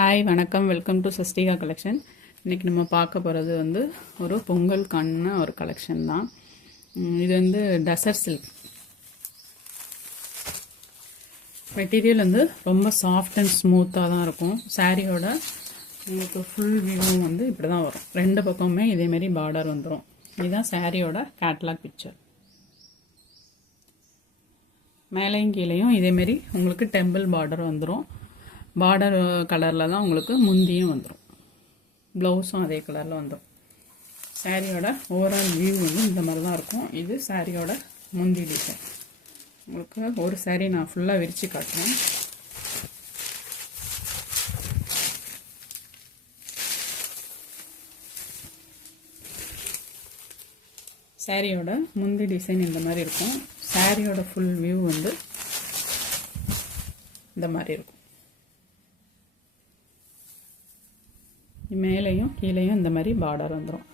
Hi வணக்கம், welcome to Sastika collection. இன்றைக்கி நம்ம பார்க்க போகிறது வந்து ஒரு பொங்கலுக்கான ஒரு கலெக்ஷன் தான். இது வந்து டசர் சில்க் மெட்டீரியல் வந்து ரொம்ப சாஃப்ட் அண்ட் ஸ்மூத்தாக தான் இருக்கும். சாரியோட உங்களுக்கு ஃபுல் வியூவும் வந்து இப்படி தான் வரும். ரெண்டு பக்கமுமே இதேமாரி பார்டர் வந்துடும். இதுதான் சாரியோட கேட்லாக் பிக்சர். மேலேயும் கீழேயும் இதேமாரி உங்களுக்கு டெம்பிள் பார்டர் வந்துடும். பார்டர் கலரில் தான் உங்களுக்கு முந்தியும் வந்துடும். ப்ளவுஸும் அதே கலரில் வந்துடும். சாரியோட ஓவரால் வியூ வந்து இந்த மாதிரி தான் இருக்கும். இது சாரியோட முந்தி டிசைன். உங்களுக்கு ஒரு சாரி நான் ஃபுல்லாக விரித்து காட்டுறேன். சாரியோட முந்தி டிசைன் இந்த மாதிரி இருக்கும். சாரியோட ஃபுல் வியூ வந்து இந்த மாதிரி இருக்கும். மேலேயும் கீழேயும் இந்த மாதிரி பார்டர் வந்துடும்.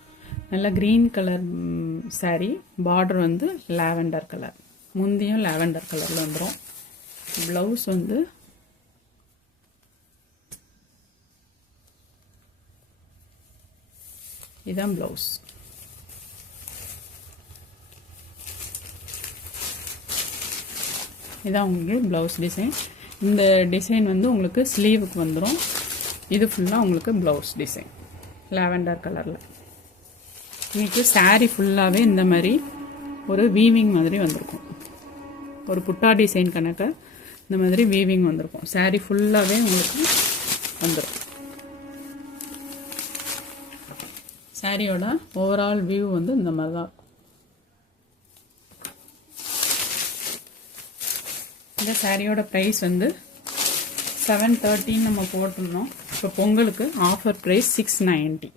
நல்ல க்ரீன் கலர் சாரீ, பார்டர் வந்து லாவெண்டர் கலர், முந்தியும் லாவெண்டர் கலரில் வந்துடும். ப்ளவுஸ் வந்து இதுதான் ப்ளவுஸ். இதான் உங்களுக்கு ப்ளவுஸ் டிசைன். இந்த டிசைன் வந்து உங்களுக்கு ஸ்லீவுக்கு வந்துடும். இது ஃபுல்லாக உங்களுக்கு ப்ளவுஸ் டிசைன் லாவெண்டர் கலரில். இன்னைக்கு சாரீ ஃபுல்லாகவே இந்த மாதிரி ஒரு வீவிங் மாதிரி வந்திருக்கும். ஒரு புட்டா டிசைன் கணக்க இந்த மாதிரி வீவிங் வந்திருக்கும். சாரீ ஃபுல்லாகவே உங்களுக்கு வந்துடும். சாரியோட ஓவரால் வியூ வந்து இந்த மாதிரி தான் இருக்கும். இந்த சாரியோட ப்ரைஸ் வந்து 730 நம்ம போட்டிருந்தோம். இப்போ பொங்கலுக்கு ஆஃபர் ப்ரைஸ் 690.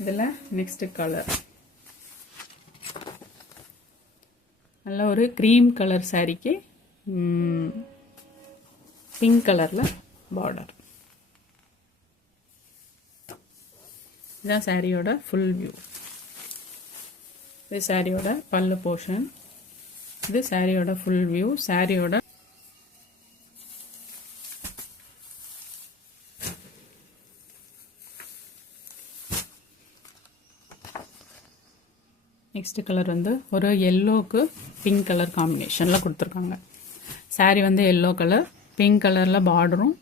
இதில் நெக்ஸ்ட் கலர் நல்ல ஒரு க்ரீம் கலர் சாரிக்கு பிங்க் கலரில் பார்டர். இதுதான் சாரியோட ஃபுல் வியூ. இது சாரியோட பல்லு போர்ஷன். இது சாரியோட ஃபுல் வியூ. சாரியோட நெக்ஸ்ட் கலர் வந்து ஒரு எல்லோக்கு பிங்க் கலர் காம்பினேஷனில் கொடுத்துருக்காங்க. சாரி வந்து எல்லோ கலர், பிங்க் கலரில் பார்டரும்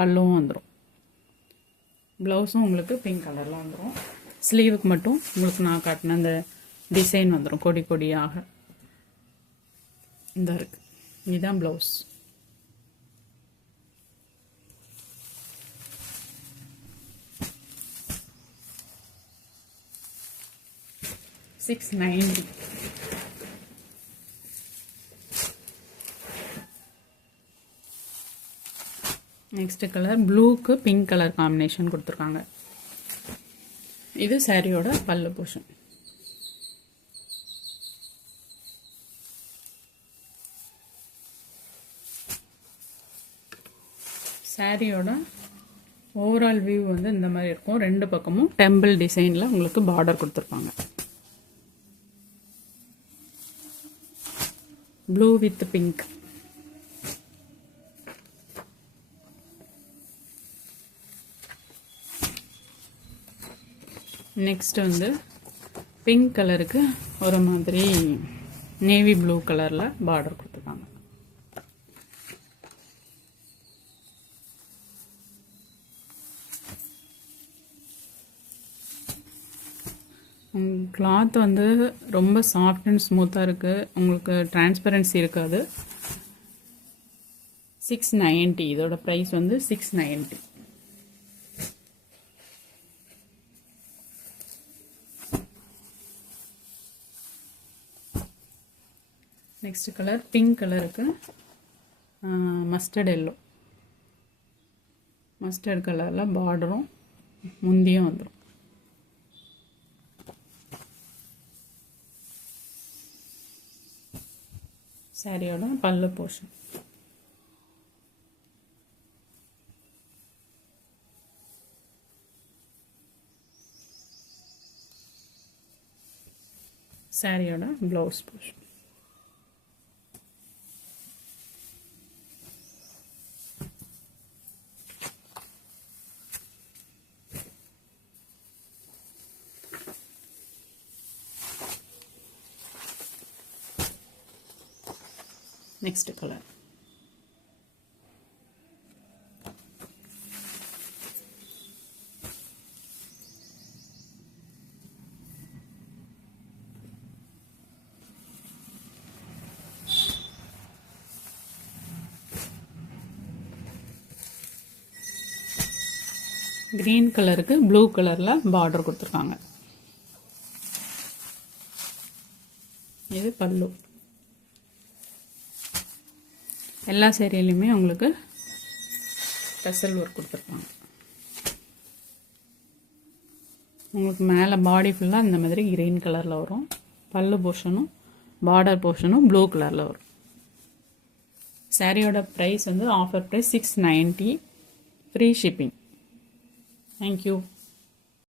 பல்லுவும் வந்துடும். ப்ளவுஸும் உங்களுக்கு பிங்க் கலரில் வந்துடும். ஸ்லீவுக்கு மட்டும் உங்களுக்கு நான் காட்டின அந்த டிசைன் வந்துடும் கொடி கொடியாக. இந்த இருக்கு, இதுதான் ப்ளவுஸ். $690. நெக்ஸ்ட் கலர் ப்ளூக்கு பிங்க் கலர் காம்பினேஷன் கொடுத்துருக்காங்க. இது சாரியோட பல்லு போர்ஷன். சாரியோட ஓவரால் வியூ வந்து இந்த மாதிரி இருக்கும். ரெண்டு பக்கமும் டெம்பிள் டிசைனில் உங்களுக்கு பார்டர் கொடுத்துருப்பாங்க. Blue with pink. நெக்ஸ்ட் வந்து பிங்க் கலருக்கு ஒரு மாதிரி நேவி ப்ளூ கலரில் பார்டர் கொடுத்துருக்காங்க. கிளாத் வந்து ரொம்ப சாஃப்ட் அண்ட் ஸ்மூத்தாக இருக்குது. உங்களுக்கு டிரான்ஸ்பரன்சி இருக்காது. 690. இதோட ப்ரைஸ் வந்து 690. நெக்ஸ்ட் கலர் பிங்க் கலருக்கு மஸ்டர்ட் எல்லோ. மஸ்டர்ட் கலரில் பார்டரும் முந்தியும் வந்துடும். சாரியோட பல்லு போர்ஷன். சாரியோட blouse portion. Next colour. Green கலருக்கு ப்ளூ கலரில் பார்டர் கொடுத்துருக்காங்க. இது பல்லு. எல்லா சேரீலையுமே உங்களுக்கு டசல் ஒர்க் கொடுத்துருக்காங்க. உங்களுக்கு மேலே பாடி ஃபுல்லாக இந்த மாதிரி கிரீன் கலரில் வரும். பல்லு போர்ஷனும் பார்டர் போர்ஷனும் ப்ளூ கலரில் வரும். சாரியோட ப்ரைஸ் வந்து offer price 690, free shipping. Thank you.